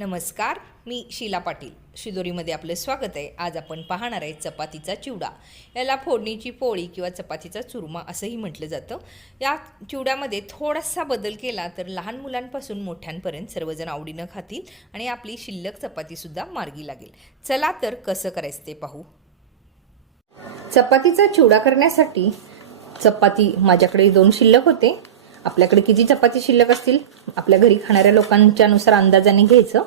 नमस्कार मी शीला पाटील. शिदोरीमध्ये आपलं स्वागत आहे. आज आपण पाहणार आहे चपातीचा चिवडा. याला फोडणीची पोळी किंवा चपातीचा चुरमा असंही म्हटलं जातं. या चिवड्यामध्ये थोडासा बदल केला तर लहान मुलांपासून मोठ्यांपर्यंत सर्वजण आवडीनं खातील आणि आपली शिल्लक चपातीसुद्धा मार्गी लागेल. चला तर कसं करायचं ते पाहू. चपातीचा चिवडा करण्यासाठी चपाती माझ्याकडे दोन शिल्लक होते. आपल्याकडे किती चपाती शिल्लक असतील? आपल्या घरी खाणाऱ्या लोकांच्या नुसार अंदाजाने घ्यायचं.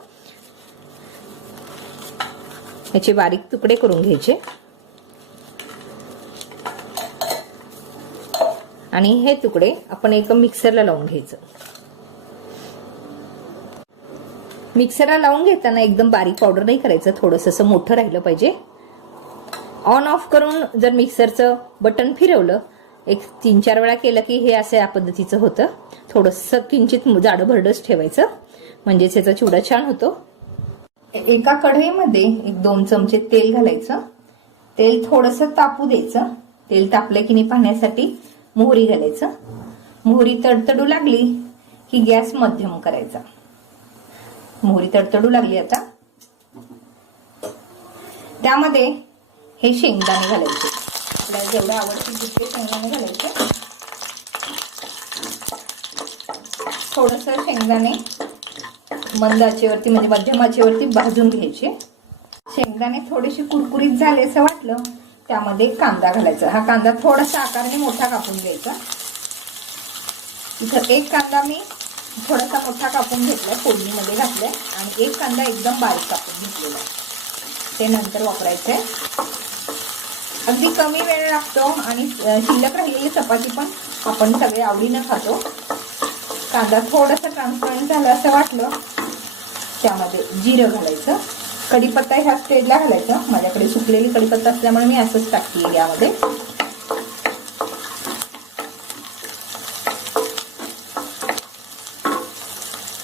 याचे बारीक तुकडे करून घ्यायचे. आणि हे तुकडे आपण एक मिक्सरला लावून घ्यायचं. मिक्सरला लावून घेताना एकदम बारीक पावडर नाही करायचं थोडंसं असं मोठं राहिलं पाहिजे. ऑन ऑफ करून जर मिक्सरचं बटन फिरवलं एक तीन चार वेळा केलं की हे असं या पद्धतीचं होतं. थोडंसं किंचित जाडं भरडच ठेवायचं. म्हणजेच याचा चिवडा छान होतो. एका कढईमध्ये एक दोन चमचे तेल घालायचं. तेल थोडंसं तापू द्यायचं. तेल तापलं की नाही पाहण्यासाठी मोहरी घालायचं. मोहरी तडतडू लागली की गॅस मध्यम करायचा. मोहरी तडतडू लागली आता. त्यामध्ये हे शेंगदाणे घालायचे. आपल्याला जेवढे आवडतील तितके शेंगदाणे घालायचे. थोडंसं शेंगदाणे मंद आचेवरती म्हणजे मध्यम आचेवरती भाजून घ्यायचे. शेंगदाणे थोडेसे कुरकुरीत झाले असं वाटलं त्यामध्ये कांदा घालायचा. हा कांदा थोडासा आकाराने मोठा कापून घ्यायचा. इथं एक कांदा मी थोडासा मोठा कापून घेतलाय फोडणीमध्ये घातलाय. आणि एक कांदा एकदम बारीक कापून घेतलेला आहे. ते नंतर वापरायचं आहे अगदी कमी वेळ लागतो आणि शिल्लक राहिलेली चपाती पण आपण सगळे आवडीनं खातो. कांदा थोडासा ट्रान्सपरंट झाला असं वाटलं त्यामध्ये जिरं घालायचं. कढीपत्ता ह्या स्टेजला घालायचं. माझ्याकडे सुकलेली कढीपत्ता असल्यामुळे मी असंच टाकते यामध्ये.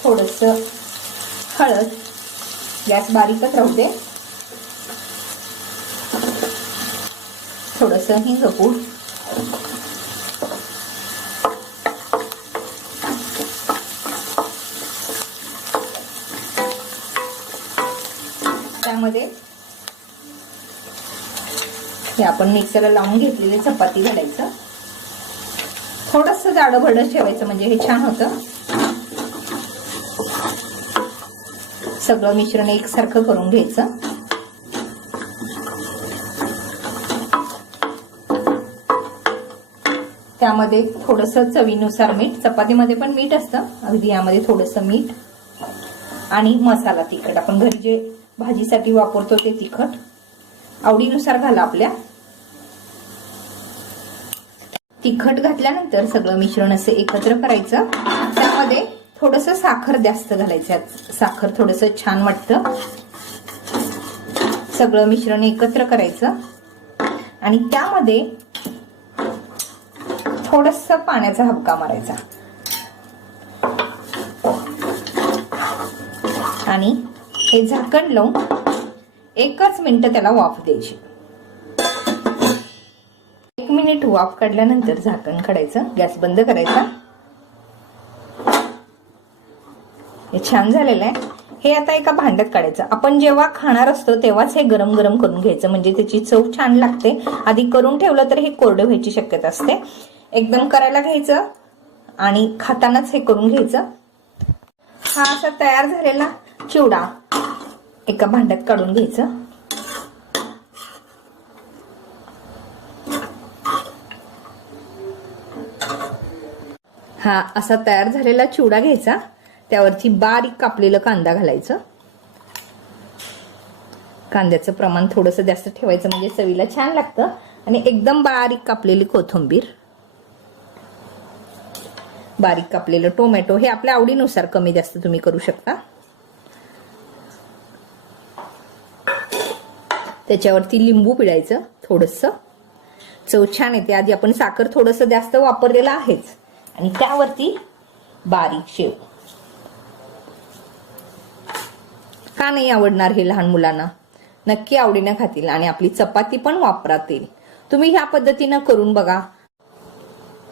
थोडस हळद. गॅस बारीकच राहू दे. थोडंसं हिंग पूड त्यामध्ये हे आपण मिक्सरला लावून घेतलेले चपाती घालायचं. थोडस जाडं भरडच ठेवायचं म्हणजे हे छान होतं. सगळं मिश्रण एकसारखं करून घ्यायचं. त्यामध्ये थोडंसं चवीनुसार मीठ चपातीमध्ये पण मीठ असतं. अगदी यामध्ये थोडंसं मीठ आणि मसाला तिखट. आपण घरी जे भाजीसाठी वापरतो ते तिखट. आवडीनुसार घाला आपल्या. तिखट घातल्यानंतर सगळं मिश्रण असं एकत्र करायचं. त्यामध्ये थोडस साखर जास्त घालायचं. साखर थोडस छान वाटतं. सगळं मिश्रण एकत्र करायचं. आणि त्यामध्ये थोडस पाण्याचा हबका मारायचा. आणि हे झाकण लावून एकच मिनिट त्याला वाफ द्यायची. एक मिनिट वाफ काढल्यानंतर झाकण काढायचं गॅस बंद करायचा. हे छान झालेलं आहे. हे आता एका भांड्यात काढायचं. आपण जेव्हा खाणार असतो तेव्हाच हे गरम गरम करून घ्यायचं. म्हणजे त्याची चव छान लागते. आधी करून ठेवलं तर हे कोरडं व्हायची शक्यता असते. एकदम करायला घ्यायचं आणि खातानाच हे करून घ्यायचं. हा असा तयार झालेला चिवडा एका भांड्यात काढून घ्यायचं. हा असा तयार झालेला चिवडा घ्यायचा. त्यावरती बारीक कापलेलं कांदा घालायचं. कांद्याचं प्रमाण थोडंसं जास्त ठेवायचं म्हणजे चवीला छान लागतं. आणि एकदम बारीक कापलेली कोथिंबीर. बारीक कापलेलं टोमॅटो हे आपल्या आवडीनुसार कमी जास्त तुम्ही करू शकता. त्याच्यावरती लिंबू पिळायचं थोडस. चव छान येते. आधी आपण साखर थोडस जास्त वापरलेलं आहेच. आणि त्यावरती बारीक शेव. का नाही आवडणार हे लहान मुलांना? नक्की आवडीनं खातील आणि आपली चपाती पण वापरातील. तुम्ही ह्या पद्धतीनं करून बघा.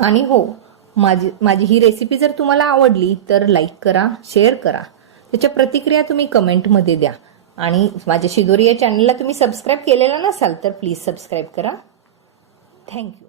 आणि हो माझी माझी ही रेसिपी जर तुम्हाला आवडली तर लाईक करा शेअर करा. त्याच्या प्रतिक्रिया तुम्ही कमेंटमध्ये द्या. आणि माझ्या शिदोरी या चॅनलला तुम्ही सबस्क्राईब केलेला नसाल तर प्लीज सबस्क्राईब करा. थँक्यू